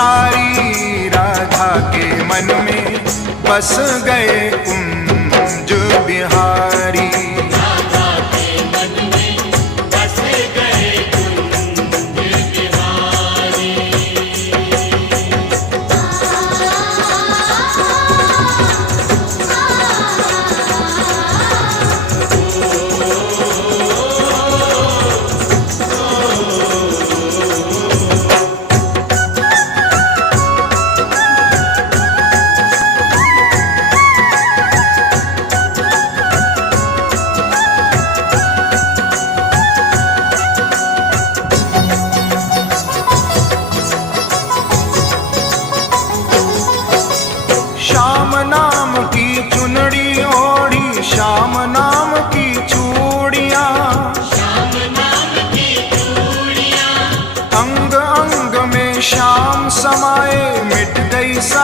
सारी राधा के मन में बस गए कुंज बिहारी। राधा के मन में बस गए कुंज बिहारी। श्याम नाम की चुनड़ी ओढ़ी, श्याम नाम की चूड़ियां, श्याम नाम की चूड़ियां, अंग अंग में श्याम समाए, मिट गई सा